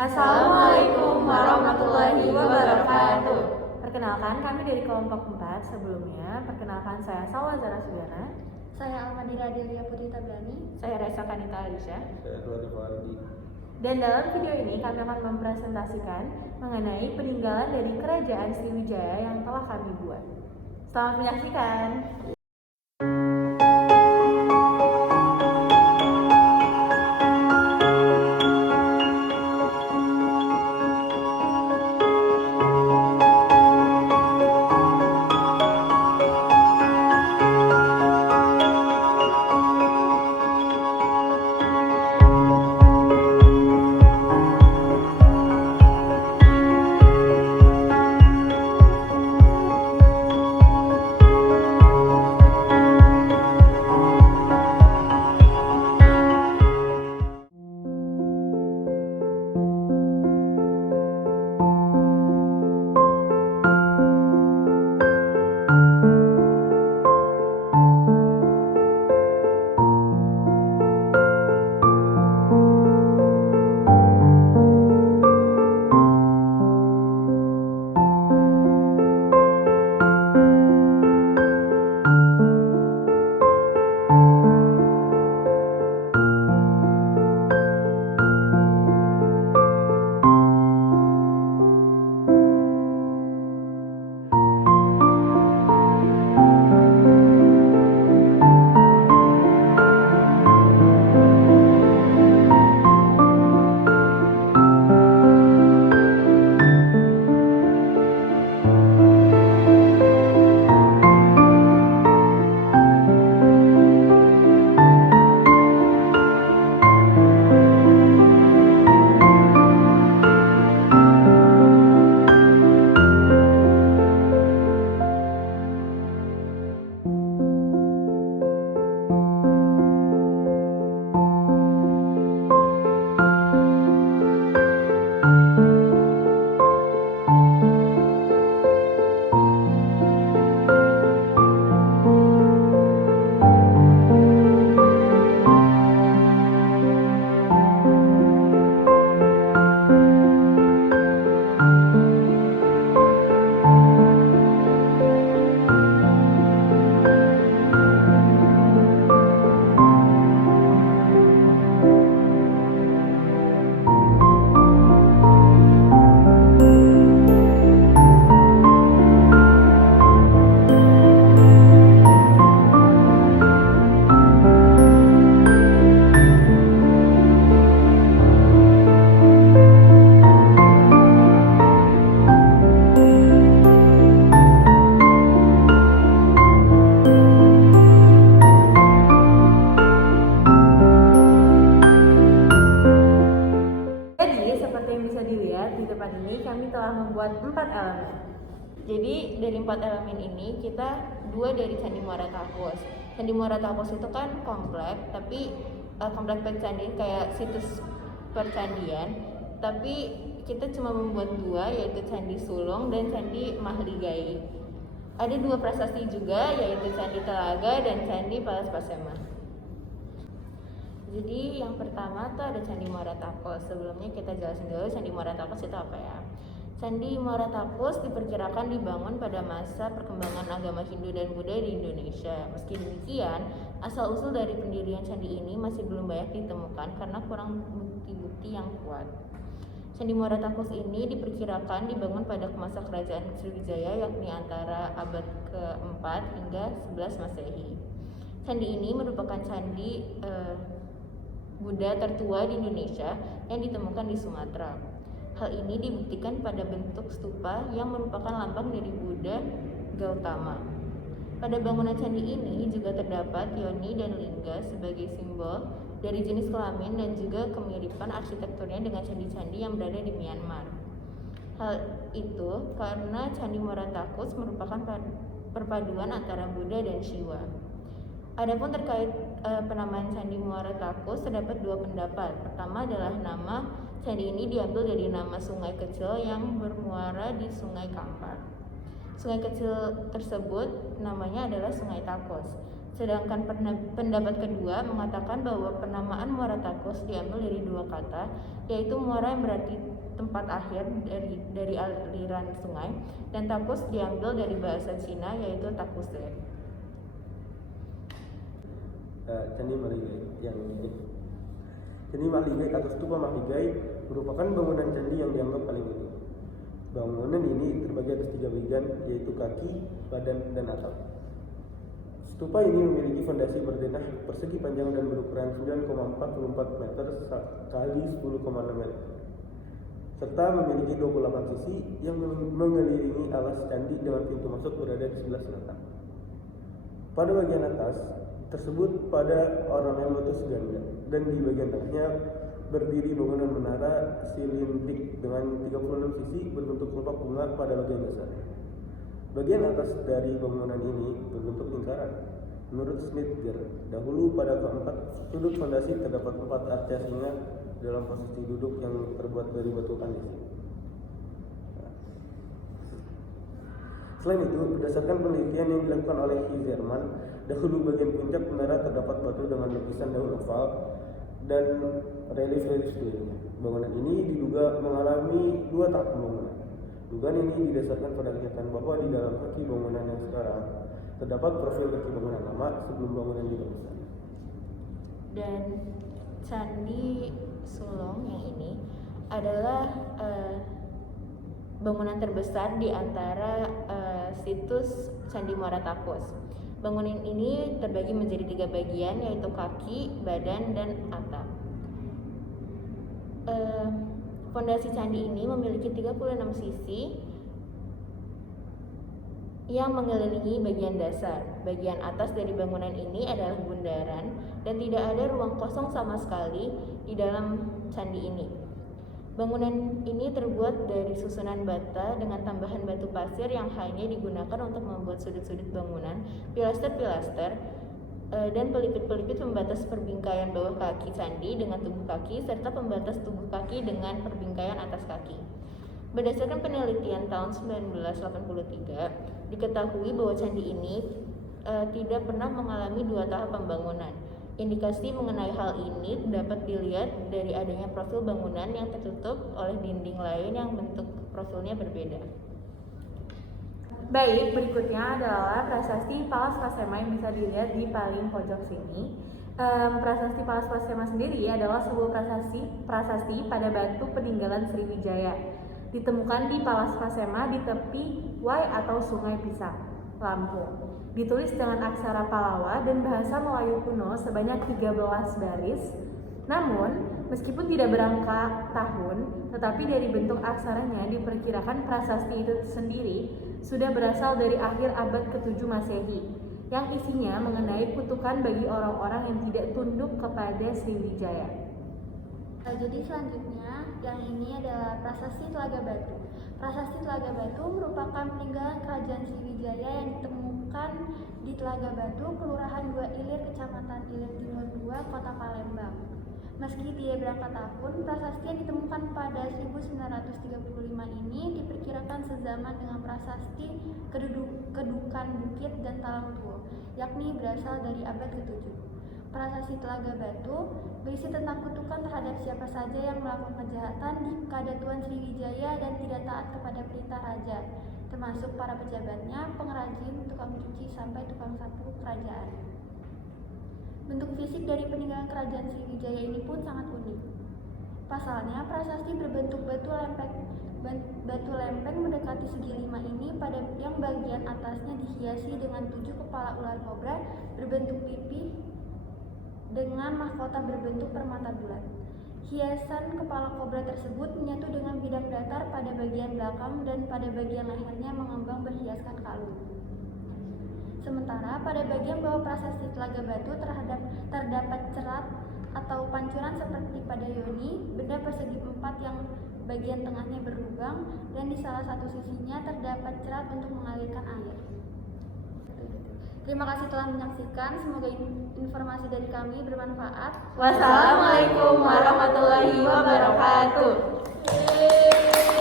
Assalamualaikum warahmatullahi wabarakatuh. Perkenalkan, kami dari kelompok 4. Sebelumnya, perkenalkan saya Salwa Zara Sugana. Saya Almadira Delia Putri Tabrani. Saya Resa Kanita Alisha. Saya Dodi Fardi. Dan dalam video ini kami akan mempresentasikan mengenai peninggalan dari Kerajaan Sriwijaya yang telah kami buat. Selamat menyaksikan. Di depan ini kami telah membuat 4 elemen. Jadi dari 4 elemen ini kita 2 dari Candi Muara Takus. Candi Muara Takus itu kan kompleks, tapi kompleks percandaan kayak situs percandian. Tapi kita cuma membuat 2, yaitu Candi Sulung dan Candi Mahligai. Ada 2 prasasti juga, yaitu Candi Telaga dan Candi Palas Pasema. Jadi yang pertama tuh ada Candi Muara Takus. Sebelumnya kita jelasin dulu Candi Muara Takus itu apa ya. Candi Muara Takus diperkirakan dibangun pada masa perkembangan agama Hindu dan Buddha di Indonesia. Meski demikian, asal-usul dari pendirian candi ini masih belum banyak ditemukan karena kurang bukti-bukti yang kuat. Candi Muara Takus ini diperkirakan dibangun pada masa kerajaan Sriwijaya, yakni antara abad ke-4 hingga 11 Masehi. Candi ini merupakan candi Buddha tertua di Indonesia yang ditemukan di Sumatera. Hal ini dibuktikan pada bentuk stupa yang merupakan lambang dari Buddha Gautama. Pada bangunan candi ini juga terdapat yoni dan lingga sebagai simbol dari jenis kelamin dan juga kemiripan arsitekturnya dengan candi-candi yang berada di Myanmar. Hal itu karena Candi Muara Takus merupakan perpaduan antara Buddha dan Shiva. Adapun terkait penamaan Candi Muara Takus terdapat 2 pendapat. Pertama adalah nama candi ini diambil dari nama sungai kecil yang bermuara di Sungai Kampar. Sungai kecil tersebut namanya adalah Sungai Takos. Sedangkan pendapat kedua mengatakan bahwa penamaan Muara Takos diambil dari dua kata, yaitu muara yang berarti tempat akhir dari aliran sungai, dan Takos diambil dari bahasa Cina yaitu takuse. Candi Mahligai yang ini. Candi Mahligai atau Stupa Mahligai merupakan bangunan candi yang dianggap paling unik. Bangunan ini terbagi atas 3 bagian, yaitu kaki, badan, dan atap. Stupa ini memiliki fondasi berdenah persegi panjang dan berukuran 9,44 meter kali 10,6 meter, serta memiliki 28 sisi yang mengelilingi alas candi dengan pintu masuk berada di sebelah selatan. Pada bagian atas tersebut pada ornamen lotus ganda, dan di bagian tengahnya berdiri bangunan menara silindrik dengan 36 sisi berbentuk kelopak bunga pada bagian dasar. Bagian atas dari bangunan ini berbentuk lingkaran. Menurut Schnittger, dahulu pada keempat sudut fondasi terdapat 4 arca singa dalam posisi duduk yang terbuat dari batu andesit. Selain itu, berdasarkan penelitian yang dilakukan oleh Hizerman, dahulu bagian puncak menara terdapat batu dengan lukisan daun oval dan relief-relief sekelilingnya. Bangunan ini diduga mengalami 2 tahap pembangunan. Dugaan ini didasarkan pada kenyataan bahwa di dalam kaki bangunan yang sekarang terdapat profil kaki bangunan lama sebelum bangunan dibangun. Dan Candi Sulong yang ini adalah bangunan terbesar di antara situs Candi Muara Takos. Bangunan ini terbagi menjadi 3 bagian, yaitu kaki, badan, dan atap. Fondasi candi ini memiliki 36 sisi yang mengelilingi bagian dasar. Bagian atas dari bangunan ini adalah bundaran dan tidak ada ruang kosong sama sekali di dalam candi ini. Bangunan ini terbuat dari susunan bata dengan tambahan batu pasir yang hanya digunakan untuk membuat sudut-sudut bangunan, pilaster-pilaster, dan pelipit-pelipit pembatas perbingkaian bawah kaki candi dengan tubuh kaki, serta pembatas tubuh kaki dengan perbingkaian atas kaki. Berdasarkan penelitian tahun 1983, diketahui bahwa candi ini tidak pernah mengalami 2 tahap pembangunan. Indikasi mengenai hal ini dapat dilihat dari adanya profil bangunan yang tertutup oleh dinding lain yang bentuk profilnya berbeda. Baik, berikutnya adalah prasasti Palas Pasema yang bisa dilihat di paling pojok sini. Prasasti Palas Pasema sendiri adalah sebuah prasasti pada batu peninggalan Sriwijaya. Ditemukan di Palas Pasema di tepi Wai atau Sungai Pisang, Lampung. Ditulis dengan aksara Palawa dan bahasa Melayu kuno sebanyak 13 baris. Namun, meskipun tidak berangka tahun, tetapi dari bentuk aksaranya diperkirakan prasasti itu sendiri sudah berasal dari akhir abad ke-7 Masehi, yang isinya mengenai kutukan bagi orang-orang yang tidak tunduk kepada Sriwijaya. Jadi selanjutnya, yang ini adalah Prasasti Telaga Batu. Prasasti Telaga Batu merupakan peninggalan kerajaan Sriwijaya yang ditemukan di Telaga Batu, Kelurahan 2 Ilir, Kecamatan Ilir Timur 2, Kota Palembang. Meski tidak berangkat tahun, prasasti yang ditemukan pada 1935 ini diperkirakan sezaman dengan prasasti Kedukan Bukit dan Talang Tuo, yakni berasal dari abad ke-7. Prasasti Telaga Batu berisi tentang kutukan terhadap siapa saja yang melakukan kejahatan di Kadatuan Sriwijaya dan tidak taat kepada perintah raja, termasuk para pejabatnya, pengrajin, tukang cuci, sampai tukang sapu kerajaan. Bentuk fisik dari peninggalan kerajaan Sriwijaya ini pun sangat unik. Pasalnya, prasasti berbentuk batu lempeng mendekati segi 5 ini pada yang bagian atasnya dihiasi dengan 7 kepala ular kobra berbentuk pipi dengan mahkota berbentuk permata bulat. Hiasan kepala kobra tersebut menyatu dengan bidang datar pada bagian belakang dan pada bagian lehernya mengembang berhiaskan kalung. Sementara pada bagian bawah prasasti Telaga Batu terdapat cerat atau pancuran seperti pada yoni, benda persegi 4 yang bagian tengahnya berlubang dan di salah satu sisinya terdapat cerat untuk mengalirkan air. Terima kasih telah menyaksikan, semoga informasi dari kami bermanfaat. Wassalamualaikum warahmatullahi wabarakatuh.